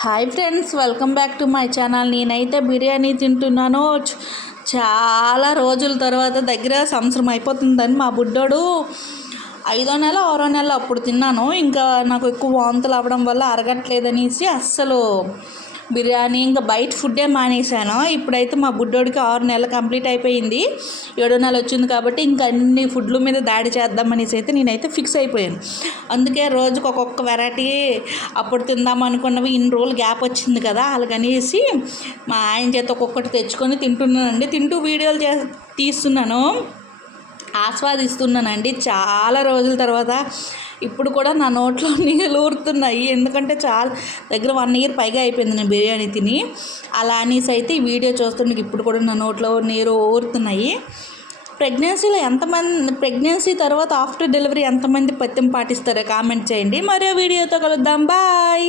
Hi friends, welcome back to my channel. నేనైతే బిర్యానీ తింటున్నాను. చాలా రోజుల తర్వాత, దగ్గర సంవత్సరం అయిపోతుందని మా బుడ్డోడు 5వ నెల 6వ నెల అప్పుడు తిన్నాను. ఇంకా నాకు ఎక్కువ వాంతులు అవ్వడం వల్ల అరగట్లేదనేసి అస్సలు బిర్యానీ ఇంకా బయట ఫుడ్డే మానేశాను. ఇప్పుడైతే మా బుడ్డోడికి 6 నెలలు కంప్లీట్ అయిపోయింది, 7వ నెల వచ్చింది కాబట్టి ఇంకా అన్ని ఫుడ్ల మీద దాడి చేద్దామనేసి అయితే నేనైతే ఫిక్స్ అయిపోయాను. అందుకే రోజుకి ఒక్కొక్క వెరైటీ అప్పుడు తిందాం అనుకున్నవి ఇన్ని రోజులు గ్యాప్ వచ్చింది కదా, అలాగనేసి మా ఆయన చేత ఒక్కొక్కటి తెచ్చుకొని తింటున్నానండి. తింటూ వీడియోలు తీస్తున్నాను, ఆస్వాదిస్తున్నానండి. చాలా రోజుల తర్వాత ఇప్పుడు కూడా నా నోట్లో నీళ్ళు ఊరుతున్నాయి. ఎందుకంటే చాలా దగ్గర 1 ఇయర్ పైగా అయిపోయింది నేను బిర్యానీ తిని. అలా అనేసి అయితే ఈ వీడియో చూస్తుండగా ఇప్పుడు కూడా నా నోట్లో నీరు ఊరుతున్నాయి. ప్రెగ్నెన్సీ తర్వాత ఆఫ్టర్ డెలివరీ ఎంతమంది పథ్యం పాటిస్తారో కామెంట్ చేయండి. మరో వీడియోతో కలుద్దాం. బాయ్.